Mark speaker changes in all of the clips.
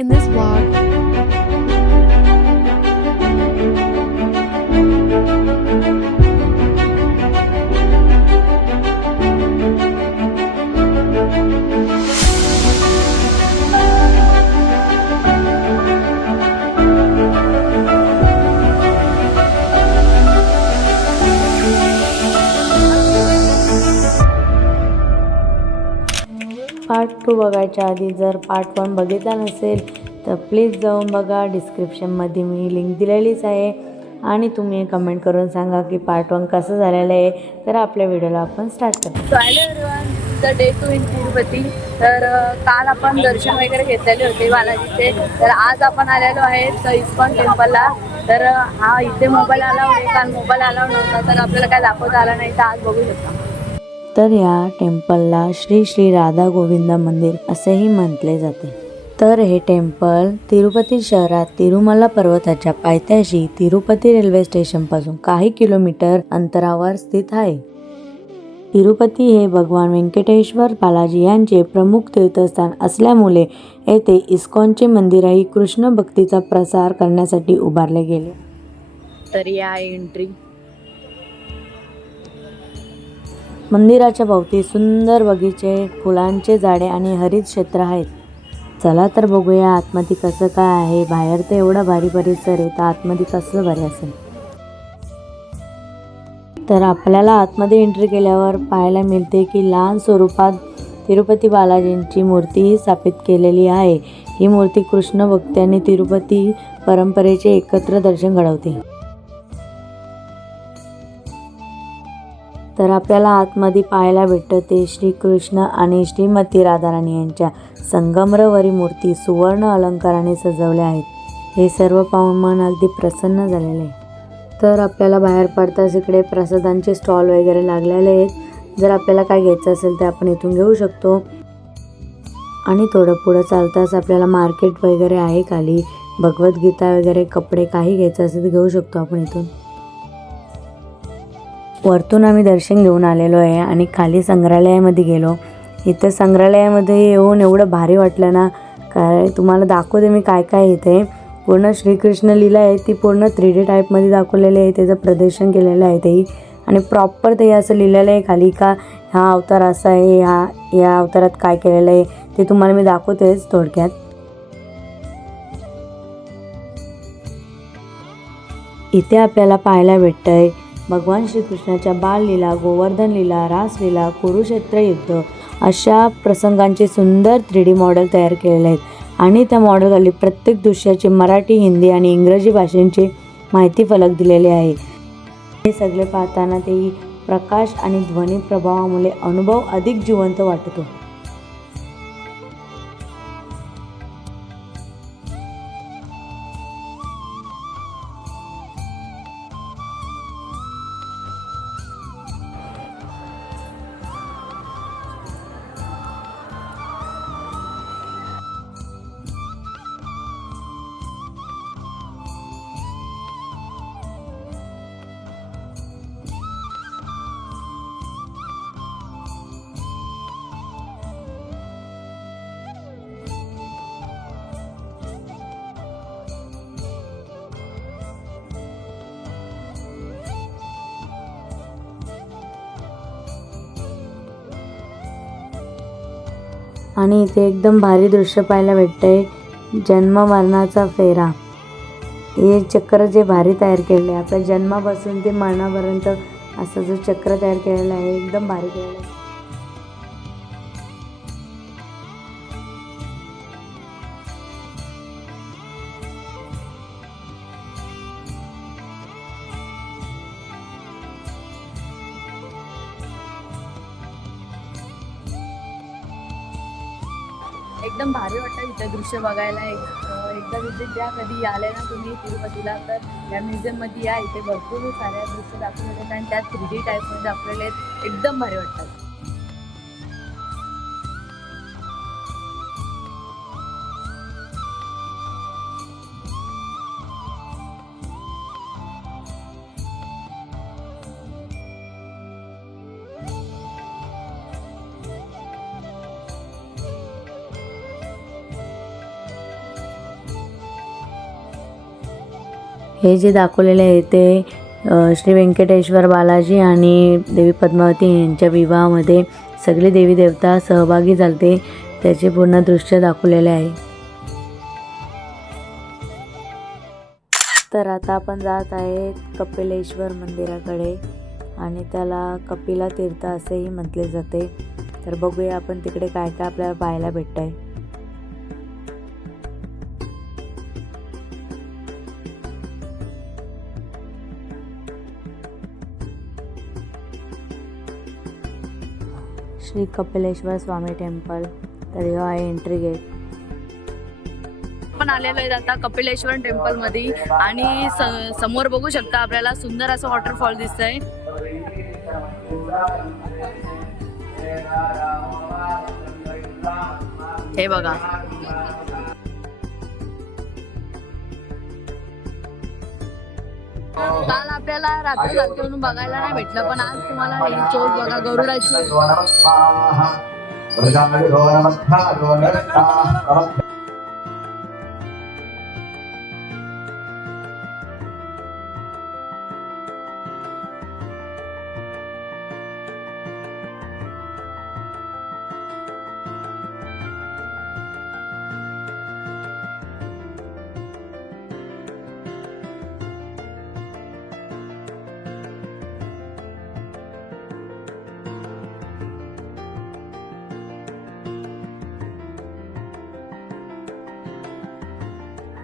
Speaker 1: in this vlog.
Speaker 2: Part two बघायच्या आधी जर पार्ट वन बघितला नसेल तर प्लीज जाऊन बघा. डिस्क्रिप्शनमध्ये मी लिंक दिलेलीच आहे. आणि तुम्ही कमेंट करून सांगा की पार्ट वन कसं झालेलं आहे. तर आपल्या व्हिडिओला आपण स्टार्ट करतो
Speaker 3: the day two in Tirupati तर काल आपण दर्शन वगैरे घेतलेले होते बालाजीचे. तर आज आपण आलेलो आहे तर इस्कॉन टेम्पलला. तर हा इथे मोबाईल आला होता. काल मोबाईल आला नव्हता. तर आपल्याला काय दाखवता आला नाही. तर आज बघू शकता.
Speaker 2: तर या टेम्पलला श्री श्री राधा गोविंद मंदिर असेही म्हटले जाते. तर हे टेम्पल तिरुपती शहरात तिरुमला पर्वताच्या पायथ्याशी तिरुपती रेल्वे स्टेशनपासून काही किलोमीटर अंतरावर स्थित आहे. तिरुपती हे भगवान व्यंकटेश्वर बालाजी यांचे प्रमुख तीर्थस्थान असल्यामुळे येथे इस्कॉनचे मंदिरही कृष्ण भक्तीचा प्रसार करण्यासाठी उभारले गेले.
Speaker 3: तर या एंट्री
Speaker 2: मंदिराच्या भोवती सुंदर बगीचे फुलांचे झाडे आणि हरित क्षेत्र आहेत. चला तर बघूया आतमध्ये कसं काय आहे. बाहेर तर एवढा भारी परिसर आहे तर आतमध्ये कसं भारी असेल? तर आपल्याला आतमध्ये एंट्री केल्यावर पाहायला मिळते की लहान स्वरूपात तिरुपती बालाजींची मूर्तीही स्थापित केलेली आहे. ही मूर्ती कृष्ण भक्ती आणि तिरुपती परंपरेचे एकत्र दर्शन घडवते. तर आपल्याला आतमध्ये पाहायला भेटतं ते श्रीकृष्ण आणि श्रीमती राधाराणी यांच्या संगमरवरी मूर्ती सुवर्ण अलंकाराने सजवल्या आहेत. हे सर्व पाहून मन अगदी प्रसन्न झालेले आहे. तर आपल्याला बाहेर पडताच इकडे प्रसादांचे स्टॉल वगैरे लागलेले आहेत. जर आपल्याला काय घ्यायचं असेल तर आपण इथून घेऊ शकतो. आणि थोडं पुढं चालताच आपल्याला मार्केट वगैरे आहे खाली. भगवद्गीता वगैरे कपडे काही घ्यायचं असेल तर घेऊ शकतो आपण इथून. वरतून आम्ही दर्शन घेऊन आलेलो आहे आणि खाली संग्रहालयामध्ये गेलो. इथं संग्रहालयामध्ये येऊन एवढं भारी वाटलं ना काय तुम्हाला दाखवते मी काय काय इथे. पूर्ण श्रीकृष्ण लीला आहे ती पूर्ण थ्री डी टाईपमध्ये दाखवलेली आहे त्याचं प्रदर्शन केलेलं आहे तेही आणि प्रॉपर ते असं लिहिलेलं आहे खाली का हा अवतार असा आहे हा या अवतारात काय केलेलं आहे ते तुम्हाला मी दाखवतेच थोडक्यात. इथे आपल्याला पाहायला भेटतं आहे भगवान श्रीकृष्णाच्या बाललीला गोवर्धन लीला रासलीला कुरुक्षेत्र युद्ध अशा प्रसंगांचे सुंदर थ्री डी मॉडेल तयार केलेले आहेत. आणि त्या मॉडेलखाली प्रत्येक दृश्याचे मराठी हिंदी आणि इंग्रजी भाषेंचे माहिती फलक दिलेले आहे. हे सगळे पाहताना ते प्रकाश आणि ध्वनी प्रभावामुळे अनुभव अधिक जिवंत वाटतो. आणि इथे एकदम भारी दृश्य पाहायला भेटतंय. जन्म मरणाचा फेरा. हे चक्र जे भारी तयार केलेलं आहे आपल्या जन्मापासून ते मरणापर्यंत असं जो चक्र तयार केलेला आहे एकदम भारी केलेलं आहे.
Speaker 3: एकदम भारी वाटतं इथं दृश्य बघायला. एक- एकदा विजिट द्या कधी आले ना तुम्ही तिरुपतीला. तर या म्युझियममध्ये या इथे भरपूर साऱ्या दृश्य दाखवले आहेत आणि त्यात थ्री डी टाईपमध्ये दाखवलेले आहेत. एकदम भारी वाटतात
Speaker 2: हे जे दाखवलेले आहे ते श्री व्यंकटेश्वर बालाजी आणि देवी पद्मावती यांच्या विवाहामध्ये सगळे देवी देवता सहभागी झालते त्याचे पूर्ण दृश्य दाखवलेले आहे. तर आता आपण जात आहे कपिलेश्वर मंदिराकडे आणि त्याला कपिला तीर्थ असेही म्हटले जाते. तर बघूया आपण तिकडे काय काय आपल्याला पाहायला भेटत आहे श्री कपिलेश्वर स्वामी टेम्पल. तर हे आहे एंट्री गेट
Speaker 3: आपण आलेलो आहेत आता कपिलेश्वर टेम्पलमध्ये आणि समोर बघू शकता आपल्याला सुंदर असं वॉटरफॉल दिसतंय. हे बघा. काल आपल्याला रात्री चालते म्हणून बघायला नाही भेटलं पण आज तुम्हाला ही चोच बघा गरुडाची.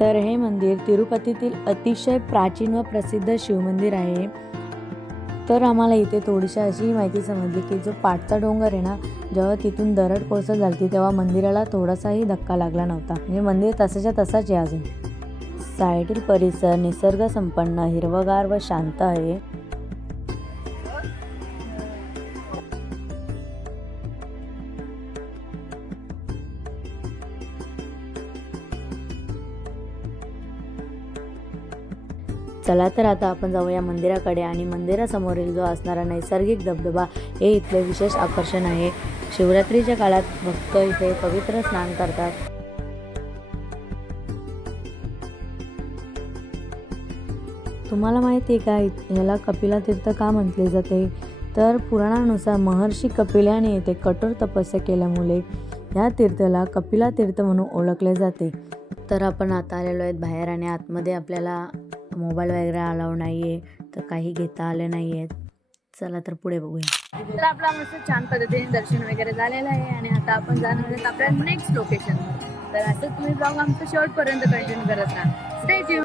Speaker 2: तर हे मंदिर तिरुपतीतील अतिशय प्राचीन व प्रसिद्ध शिवमंदिर आहे. तर आम्हाला इथे थोडीशी अशी माहिती समजली की जो पाटचा डोंगर आहे ना जेव्हा तिथून दरड कोसळ झाली तेव्हा मंदिराला थोडासाही धक्का लागला नव्हता. म्हणजे मंदिर तसाच्या तसाच आहे अजून. साईडील परिसर निसर्गसंपन्न हिरवगार व शांत आहे. चला तर आता आपण जाऊया मंदिराकडे आणि मंदिरासमोरील जो असणारा नैसर्गिक धबधबा हे इथले विशेष आकर्षण आहे. शिवरात्रीच्या काळात भक्त इथे पवित्र स्नान करतात. तुम्हाला माहिती आहे का इत- ह्याला कपिला तीर्थ का म्हटले जाते? तर पुराणानुसार महर्षी कपिलाने येथे कठोर तपस्या केल्यामुळे या तीर्थाला कपिला तीर्थ म्हणून ओळखले जाते. तर आपण आता आलेलो आहेत बाहेर आणि आतमध्ये आपल्याला मोबाईल वगैरे अलाव नाही आहे तर काही घेता आले नाही आहेत चला तर पुढे बघूया.
Speaker 3: तर आपला मस्त छान पद्धतीने दर्शन वगैरे झालेलं आहे आणि आता आपण जाणार आहोत आपल्या नेक्स्ट लोकेशन तर असं तुम्ही ब्लॉग आमचं शेवटपर्यंत कंटिन्यू करत राहा. स्टे ट्यून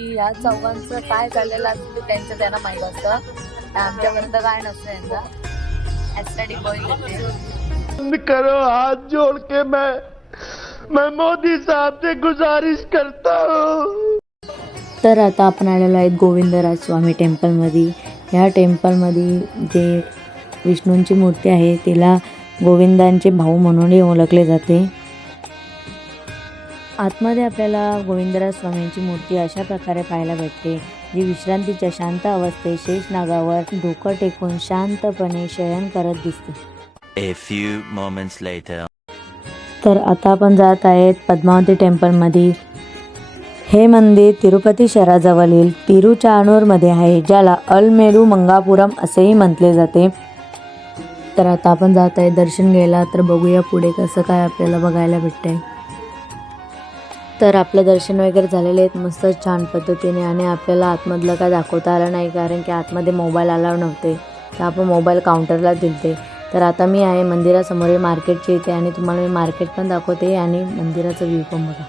Speaker 3: या चौघांचं काय झालेलं असतं ते त्यांचं त्यांना माहीत असतं. आमच्यापर्यंत काय नसतं यांचा. ॲस्थेटिक बॉय
Speaker 4: बंद करो हाथ जोड़ के मैं मैं मोदी साहब से गुजारिश करता हूँ।
Speaker 2: तर आता आपण आलेलो आहेत गोविंदराज स्वामी टेम्पलमध्ये. ह्या टेम्पलमध्ये जे विष्णूंची मूर्ती आहे तिला गोविंदांचे भाऊ म्हणूनही ओळखले जाते. आतमध्ये आपल्याला गोविंदराज स्वामींची मूर्ती अशा प्रकारे पाहायला भेटते जी विश्रांतीच्या शांत अवस्थेत शेष नागावर डोकं टेकून शांतपणे शयन करत दिसते.
Speaker 5: A few moments later.
Speaker 2: तर आता आपण जात आहेत पद्मावती टेम्पलमध्ये हे मंदिर तिरुपती शहराजवळील तिरुचानूरमध्ये आहे ज्याला अलमेरू मंगापुरम असेही म्हटले जाते. तर आता आपण जात आहे दर्शन घ्यायला. तर बघूया पुढे कसं काय आपल्याला बघायला भेटतंय. तर आपलं दर्शन वगैरे झालेले आहेत मस्त छान पद्धतीने आणि आपल्याला आतमधलं काय दाखवता आलं नाही कारण की आतमध्ये मोबाईल अलाव नव्हते. तर आपण मोबाईल काउंटरला दिलते. तर आता मी आहे मंदिरासमोर मार्केटची इथे आणि तुम्हाला मी मार्केट पण दाखवते आणि मंदिराचं व्ह्यू पण बघा.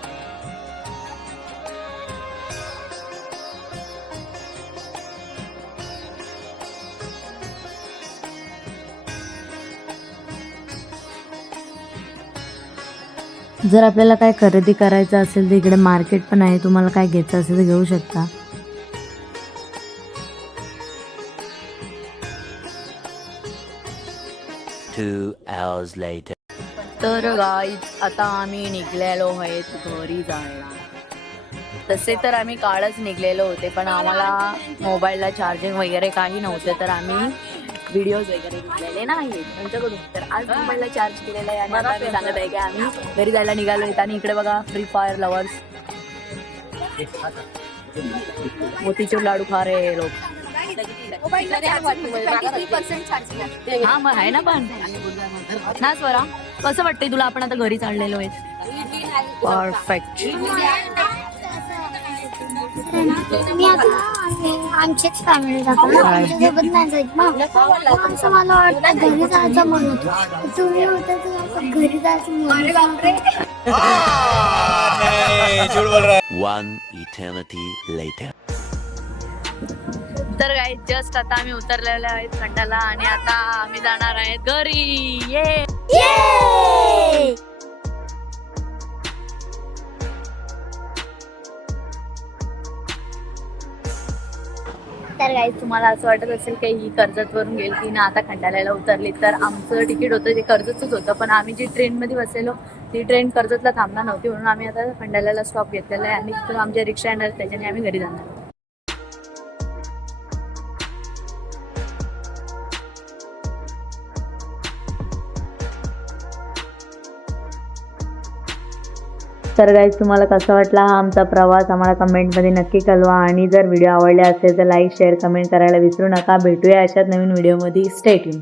Speaker 2: जर आपल्याला काय खरेदी करायचं असेल तर इकडे मार्केट पण आहे तुम्हाला काय घ्यायचं असेल तर घेऊ शकता
Speaker 5: Two hours later.
Speaker 3: तर गाईज आता आम्ही निघलेलो आहेत घरी जायला तसे तर आम्ही कालच निघलेलो होते पण आम्हाला मोबाईलला चार्जिंग वगैरे काही नव्हते तर आम्ही व्हिडिओज वगैरे घेतलेले नाही त्यांच्याकडून. तर आज मोबाईलला चार्ज केलेला आहे आणि आता आम्ही सांगत आहे की आम्ही घरी जायला निघालो आहेत आणि इकडे बघा free fire lovers motichoor laddoo खा रे लोक. हा मग आहे ना पण. ना स्वरा. कसं वाटतंय तुला? आपण आता घरी चाललेलो आहे. परफेक्ट
Speaker 1: आमचीच फॅमिली जातो आमच्यासोबत नाही जायचं. मग असं मला वाटतं घरी जायचं म्हणून. तुम्ही होता तर घरी जायचं म्हणून.
Speaker 5: One eternity later.
Speaker 3: तर काही जस्ट आता आम्ही उतरलेलो आहेत खंडाला आणि आता आम्ही जाणार आहेत घरी. ये तर काही तुम्हाला असं वाटत असेल की ही कर्जतवरून गेल की ना आता खंडाळ्याला उतरली तर आमचं तिकीट होतं ते कर्जतच होतं. पण आम्ही जी ट्रेनमध्ये बसलेलो ती ट्रेन कर्जतला थांबणार नव्हती म्हणून आम्ही आता खंडाळ्याला स्टॉप घेतलेला आहे. आणि तिथून आमच्या रिक्षा येणार त्याच्याने आम्ही घरी जाणार.
Speaker 2: तर गाईज तुम्हाला कसा वाटला हा आमचा प्रवास? आम्हाला कमेंटमध्ये नक्की कळवा. आणि जर व्हिडिओ आवडले असेल तर लाईक शेअर कमेंट करायला विसरू नका. भेटूया अशाच नवीन व्हिडिओमध्ये स्टेट्यून